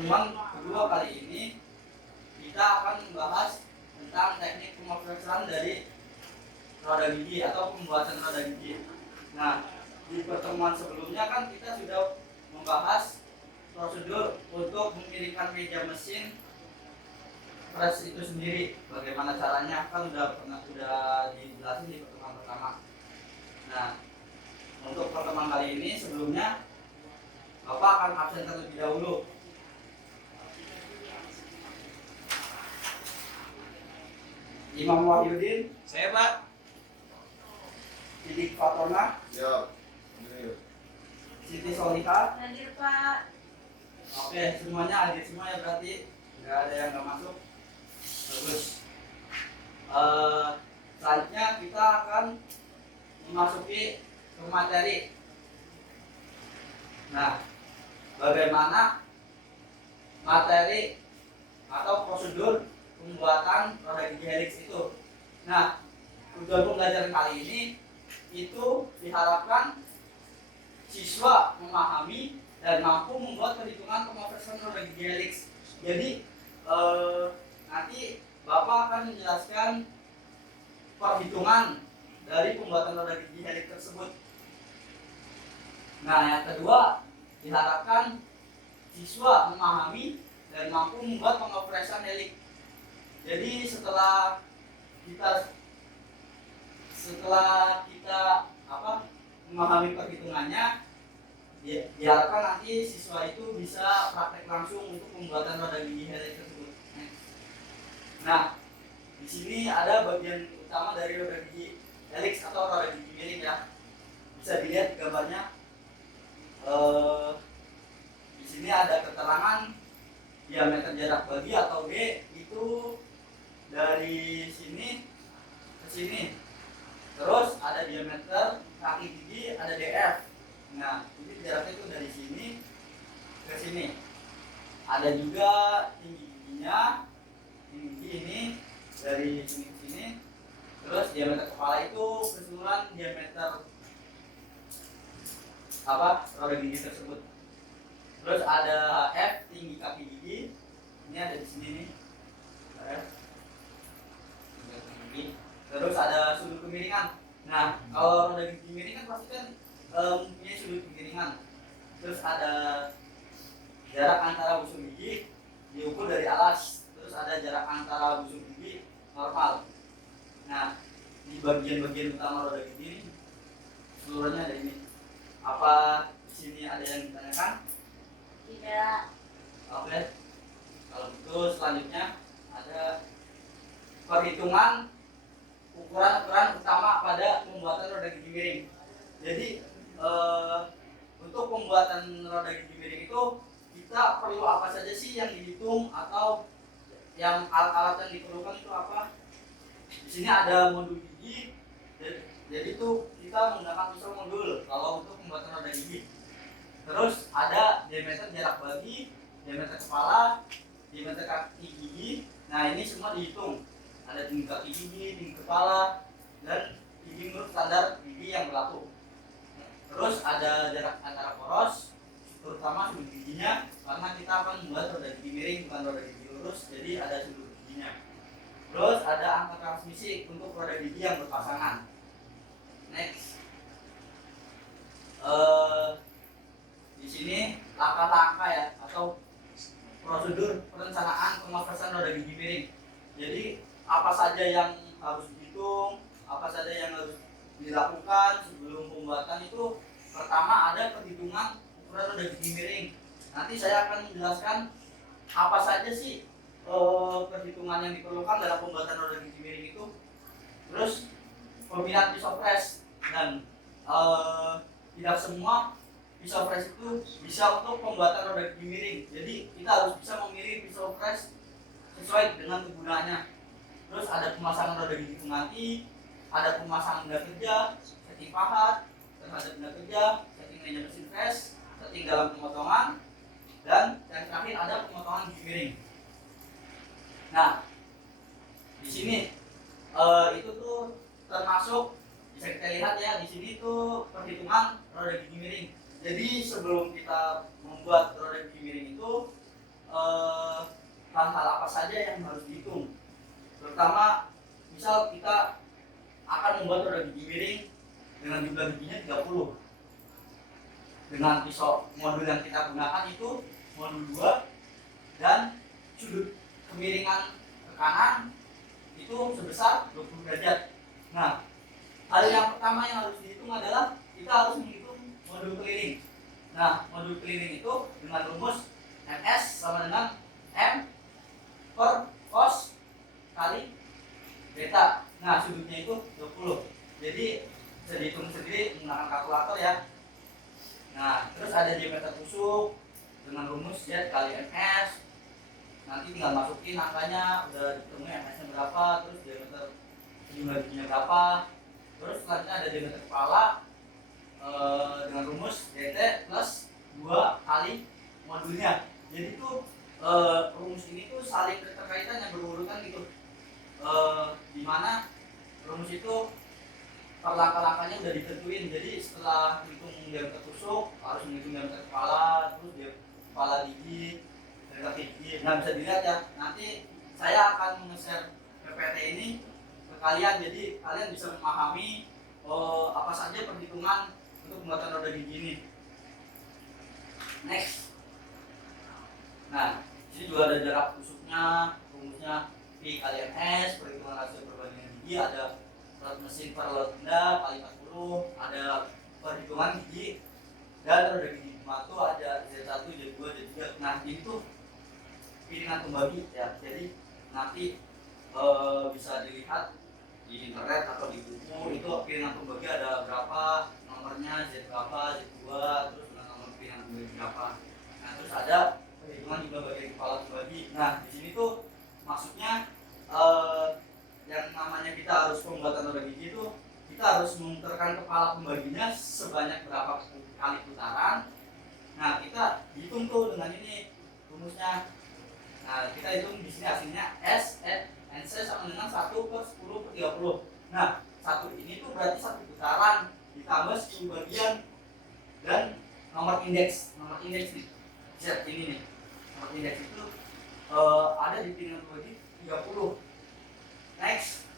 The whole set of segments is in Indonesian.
pertemuan kedua kali ini kita akan membahas tentang teknik pemotretan dari roda gigi atau pembuatan roda gigi. Nah, di pertemuan sebelumnya kan kita sudah membahas prosedur untuk mengirimkan meja mesin press itu sendiri, bagaimana caranya kan udah dijelasin di pertemuan pertama. Nah, untuk pertemuan kali ini sebelumnya Bapak akan absen terlebih dahulu. Imam Wahyudin, Saya Pak. Sidik Fatona, Ya. Siti Solika. Hadir Pak. Oke, semuanya hadir semua ya, berarti nggak ada yang nggak masuk. Bagus. Selanjutnya kita akan memasuki ke materi. Nah, bagaimana materi atau prosedur pembuatan roda gigi helix itu. Nah, tujuan pembelajaran kali ini itu diharapkan siswa memahami dan mampu membuat perhitungan pemotretan roda gigi helix. Jadi nanti Bapak akan menjelaskan perhitungan dari pembuatan roda gigi helix tersebut. Nah, yang kedua diharapkan siswa memahami dan mampu membuat pengoperasian helix. Jadi setelah kita memahami perhitungannya, diharapkan nanti siswa itu bisa praktek langsung untuk pembuatan roda gigi helix tersebut. Nah, di sini ada bagian utama dari roda gigi helix atau roda gigi miring ya. Bisa dilihat di gambarnya. Di sini ada keterangan diameter jarak bagi atau B itu dari sini ke sini. Terus ada diameter kaki gigi, ada DF. Nah, ini jaraknya itu dari sini ke sini. Ada juga tinggi giginya, tinggi gigi ini dari sini ke sini. Terus diameter kepala itu keseluruhan diameter roda gigi tersebut. Terus ada F, tinggi kaki gigi. Ini ada di sini nih. F. Terus ada sudut kemiringan. Nah, kalau roda gigi miring kan pasti kan mempunyai sudut kemiringan. Terus ada jarak antara busur gigi diukur dari alas. Terus ada jarak antara busur gigi normal. Nah, di bagian-bagian utama roda gigi ini seluruhnya ada ini. Apa di sini ada yang ditanyakan? Tidak. Oke. Kalau gitu selanjutnya ada perhitungan ukuran-ukuran utama pada pembuatan roda gigi miring. Jadi untuk pembuatan roda gigi miring itu kita perlu apa saja sih yang dihitung atau yang alat-alat yang diperlukan itu apa? Di sini ada modul gigi. Jadi itu kita menggunakan pisau modul kalau untuk pembuatan roda gigi. Terus ada diameter jarak bagi, diameter kepala, diameter kaki gigi. Nah, ini semua dihitung. Ada tinggi kaki gigi, tinggi kepala, dan gigi menurut standar gigi yang berlaku. Terus ada jarak antara poros, terutama sudut giginya, karena kita akan membuat roda gigi miring bukan roda gigi lurus, jadi ada sudut giginya. Terus ada angka transmisi untuk roda gigi yang berpasangan. Next. Di sini langkah-langkah ya atau prosedur perencanaan pemotretan roda gigi miring. Jadi apa saja yang harus dihitung, apa saja yang harus dilakukan sebelum pembuatan itu. Pertama ada perhitungan ukuran roda gigi miring. Nanti saya akan menjelaskan apa saja sih perhitungan yang diperlukan dalam pembuatan roda gigi miring itu. Terus pemilihan pisau press dan tidak semua pisau press itu bisa untuk pembuatan roda gigi miring. Jadi kita harus bisa memilih pisau press sesuai dengan kegunaannya. Terus ada pemasangan roda gigi pengganti, ada pemasangan benda kerja, setting pahat, terus ada benda kerja, setting meja mesin press, setting dalam pemotongan, dan yang terakhir ada pemotongan gigi miring. Nah, di sini itu tuh termasuk bisa kita lihat ya di sini tuh perhitungan roda gigi miring. Jadi sebelum kita membuat roda gigi miring itu hal-hal apa saja yang harus dihitung. Terutama misal kita akan membuat roda gigi miring dengan jumlah giginya 30. Dengan pisau modul yang kita gunakan itu modul 2 dan sudut kemiringan ke kanan itu sebesar 20 derajat. Nah, hal yang pertama yang harus dihitung adalah kita harus menghitung modul keliling. Nah, modul keliling itu dengan rumus MS sama dengan M per cos kali beta. Nah, sudutnya itu 20. Jadi bisa dihitung sendiri menggunakan kalkulator ya. Nah, terus ada diameter tusuk dengan rumus Z kali MS. Nanti tinggal masukin angkanya, udah ketemu MS-nya berapa, terus diameter jumlah giginya berapa. Terus selanjutnya ada diameter kepala dengan rumus DT plus 2 kali modulnya. Jadi itu rumus ini tuh saling keterkaitan yang berurutan gitu. Di mana rumus itu per langkah-langkahnya udah ditentuin. Jadi setelah hitung diameter tusuk harus menghitung diameter kepala, terus dia kepala gigi, diameter gigi. Nah, bisa dilihat ya, nanti saya akan nge-share PPT ini ke kalian, jadi kalian bisa memahami apa saja perhitungan untuk pembuatan roda gigi ini. Next. Nah, sini juga ada jarak tusuknya, rumusnya P kali MS, perhitungan rasio perbandingan gigi, ada lot mesin per lot benda kali 40, ada perhitungan gigi dan roda gigi matu, ada Z1, Z2, Z3. Nah, ini tuh piringan pembagi ya. Jadi nanti bisa dilihat di internet atau di buku itu piringan pembagi ada berapa, nomornya Z berapa, Z2, terus nomor piringan pembagi berapa. Nah, terus ada perhitungan juga bagian kepala pembagi. Nah, di sini tuh maksudnya yang namanya kita harus pembuatan roda gigi itu kita harus memutarkan kepala pembaginya sebanyak berapa kali putaran. Nah, kita hitung tuh dengan ini rumusnya. Nah, kita hitung di sini hasilnya S NC sama dengan 1 per 10 per 30. Nah, satu ini tuh berarti satu putaran ditambah 10 bagian dan nomor indeks nih. Z ini nih. Nomor indeks itu ada di piringan pembagi 30. Next.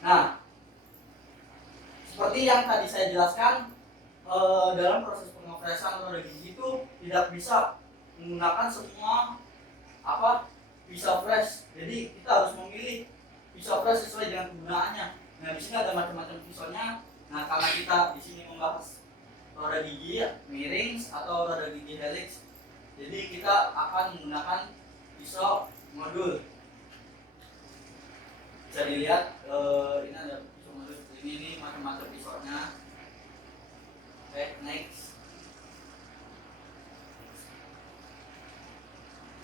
Nah, seperti yang tadi saya jelaskan, dalam proses pengopresan roda gigi itu tidak bisa menggunakan semua pisau fresh. Jadi kita harus memilih pisau fresh sesuai dengan kegunaannya. Nah, di sini ada macam-macam pisaunya. Nah, karena kita di sini membahas roda gigi miring atau roda gigi helix, jadi kita akan menggunakan pisau modul. Bisa dilihat ini ada pisau modul seperti ini macam-macam pisaunya. Oke, next.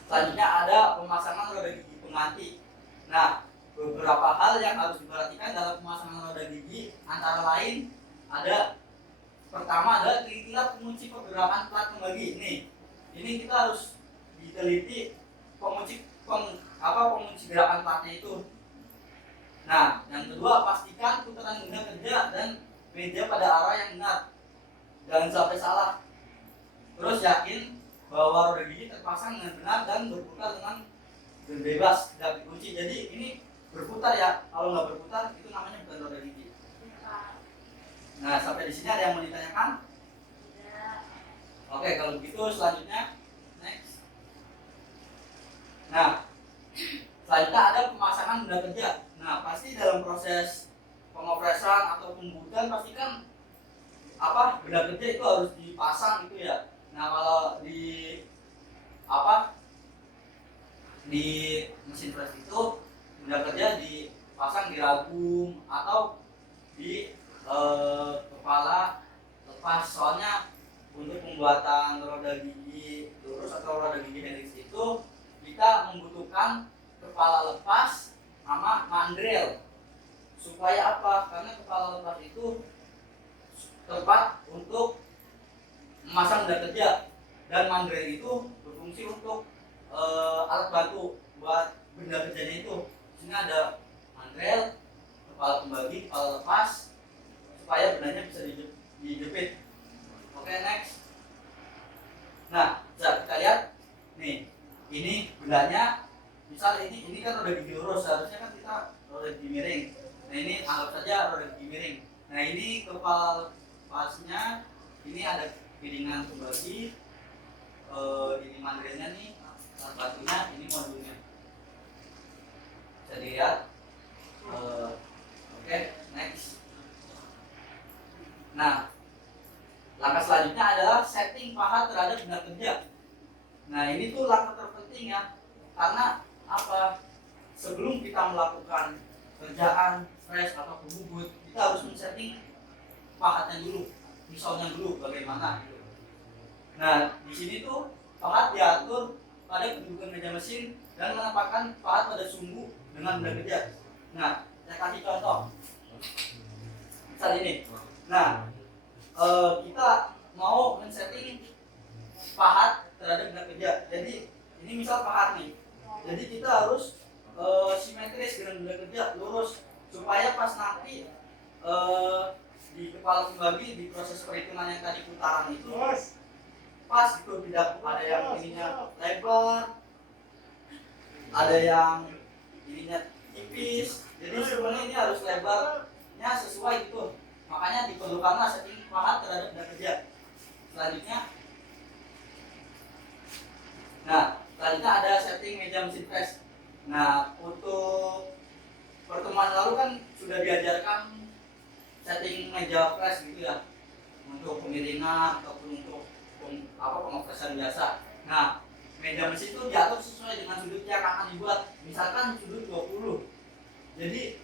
Selanjutnya ada pemasangan roda gigi pengganti. Nah, beberapa hal yang harus diperhatikan dalam pemasangan roda gigi antara lain ada pertama adalah kriteria pengunci pergerakan plat pembagi. Ini kita harus diteliti pengunci gerakan platnya itu. Nah, yang kedua pastikan putaran guna kerja dan media pada arah yang benar, jangan sampai salah. Terus yakin bahwa roda gigi terpasang dengan benar dan berputar dengan bebas, tidak dikunci. Jadi ini berputar ya, kalau nggak berputar itu namanya bukan roda gigi. Nah, sampai di sini ada yang mau ditanyakan? Oke, kalau begitu selanjutnya next. Nah, selanjutnya ada pemasangan benda kerja. Nah, pasti dalam proses pengopresan atau pembuatan pasti kan benda kerja itu harus dipasang gitu ya. Nah, kalau di mesin press itu benda kerja dipasang di ragum atau di kepala lepas. Soalnya untuk pembuatan roda gigi lurus atau roda gigi helix itu kita membutuhkan kepala lepas sama mandrel. Supaya apa? Karena kepala lepas itu tempat untuk memasang benda kerja dan mandrel itu berfungsi untuk alat bantu buat benda kerjanya itu. Di sini ada mandrel, kepala pembagi, kepala lepas supaya bendanya bisa dijepit. Oke, next. Nah, bisa kita lihat bilangnya misal ini kan roda gigi lurus, seharusnya kan kita roda gigi miring. Nah ini anggap saja roda gigi miring. Nah ini kepala pasnya ini ada piringan kembali, ini mandrilnya nih, alat batunya, ini modulnya. Bisa dilihat. Oke, next. Nah, langkah selanjutnya adalah setting pahat terhadap benda kerja. Nah ini tuh langkah terpenting ya, karena apa? Sebelum kita melakukan kerjaan, stres atau bubut, kita harus men-setting pahatnya dulu, misalnya dulu bagaimana gitu. Nah di sini tuh pahat diatur pada kedudukan meja mesin dan menempatkan pahat pada sumbu dengan benda kerja. Nah saya kasih contoh saat ini. Nah kita mau men-setting pahat terhadap benda kerja. Jadi ini misal pahat nih. Jadi kita harus simetris dengan benda kerja, lurus, supaya pas nanti di kepala pembagi di proses perhitungan yang tadi putaran itu pas itu, tidak ada yang ininya lebar, ada yang ininya tipis. Jadi sebenarnya ini harus lebarnya sesuai gitu. Makanya diperlukanlah setting pahat terhadap benda kerja. Selanjutnya ada setting meja mesin press. Nah, untuk pertemuan lalu kan sudah diajarkan setting meja press gitu ya, untuk pemiringan ataupun untuk pengopresan biasa. Nah, meja mesin itu diatur sesuai dengan sudut yang akan dibuat. Misalkan sudut 20. Jadi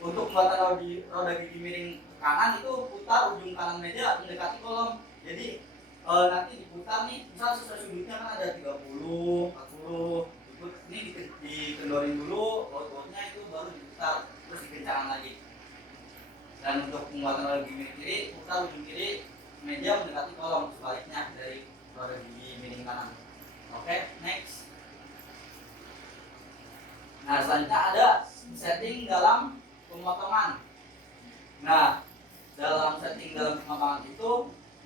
untuk pembuatan roda gigi miring kanan itu putar ujung kanan meja mendekati kolom. Jadi nanti diputar nih, misal sesuai sudutnya kan ada 30, 40. Ini dikendorin dulu, baut-bautnya itu baru diputar, terus dikencangkan lagi. Dan untuk pembuatan roda gigi miring kiri, putar ujung kiri meja mendekati kolom, sebaliknya dari roda gigi miring kanan. Oke, next. Nah, selanjutnya ada setting dalam pemotongan. Nah, dalam setting dalam pemotongan itu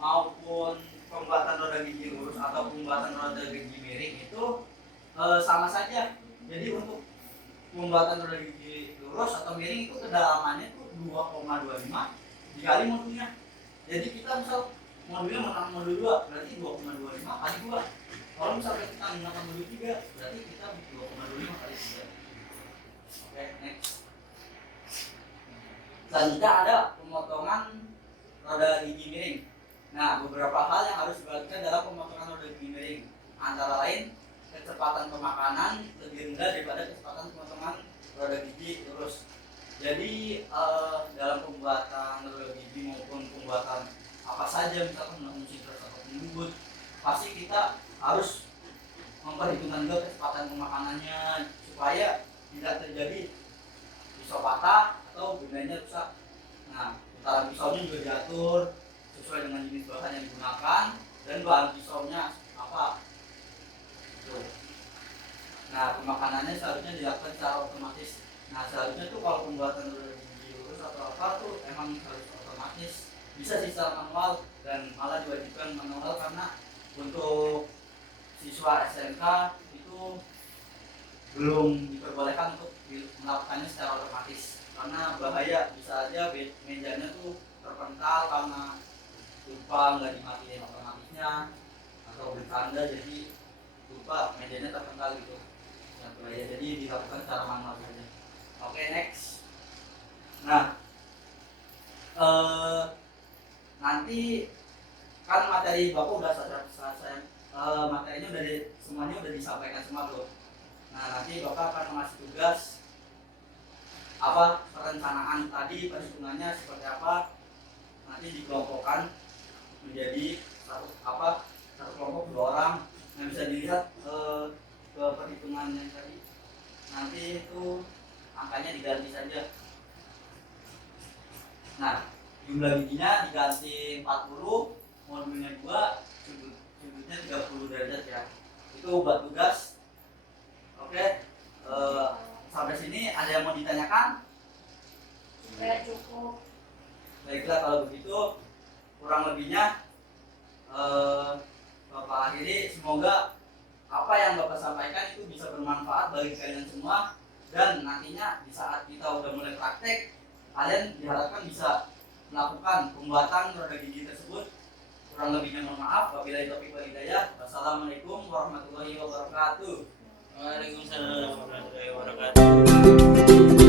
maupun pembuatan roda gigi lurus atau pembuatan roda gigi miring itu sama saja. Jadi untuk pembuatan roda gigi lurus atau miring itu kedalamannya itu 2,25 dikali modulnya. Jadi kita misal modulnya menang modul 2, berarti 2,25 kali 2. Kalau misalnya kita menggunakan modul 3, berarti kita 2,25 kali 3. Oke, next. Selanjutnya ada pemotongan roda gigi miring. Nah, beberapa hal yang harus diperhatikan dalam pemotongan roda gigi miring, antara lain kecepatan pemakanan lebih rendah daripada kecepatan pemotongan roda gigi lurus. Jadi dalam pembuatan roda gigi maupun pembuatan apa saja, misalkan mesin press atau pembubut, pasti kita harus memperhitungkan juga kecepatan pemakanannya supaya tidak terjadi pisau patah atau bendanya rusak. Nah, putaran pisaunya juga diatur sesuai dengan jenis bahan yang digunakan dan bahan pisaunya apa. Tuh. Nah, pemakanannya seharusnya dilakukan secara otomatis. Nah, seharusnya tuh kalau pembuatan roda gigi lurus atau apa tuh emang harus otomatis. Bisa sih secara manual, dan malah diwajibkan manual karena untuk siswa SMK itu belum diperbolehkan untuk melakukannya secara otomatis karena bahaya, bisa aja mejanya tuh terpental karena lupa nggak dimatiin otomatisnya atau bertanda jadi lupa mejanya terpental gitu. Yang bahaya, jadi dilakukan secara manual saja. Oke, next. Nah, nanti kan materi Bapak udah saya materinya semuanya udah disampaikan semua bro. Nah, nanti Bapak akan mengasih tugas apa perencanaan tadi, perhitungannya seperti apa, nanti dikelompokkan menjadi satu kelompok 2 orang. Nah, bisa dilihat ke perhitungannya tadi, nanti itu angkanya diganti saja. Nah, jumlah giginya diganti 40, modulnya 2, sudutnya 30 derajat ya. Itu buat tugas. Oke, sampai sini ada yang mau ditanyakan? Sudah cukup. Baiklah, kalau begitu kurang lebihnya Bapak akhiri. Semoga apa yang Bapak sampaikan itu bisa bermanfaat bagi kalian semua, dan nantinya di saat kita udah mulai praktek, kalian diharapkan bisa melakukan pembuatan roda gigi tersebut. Kurang lebihnya mohon maaf. Wabillahi taufiq wal hidayah. Wassalamualaikum warahmatullahi wabarakatuh. Waalaikumsalam warahmatullahi wabarakatuh.